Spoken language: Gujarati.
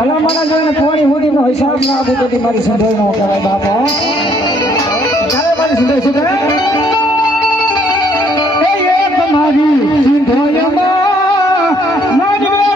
ભલા મને જોઈને થોડી હુદીનો હિસાબ ના આપું તો મારી સંધોઈ નો કરાય બાપો ક્યારે મારી સંધોઈ સુધરે એ તમારી સિંધોયમાં મારી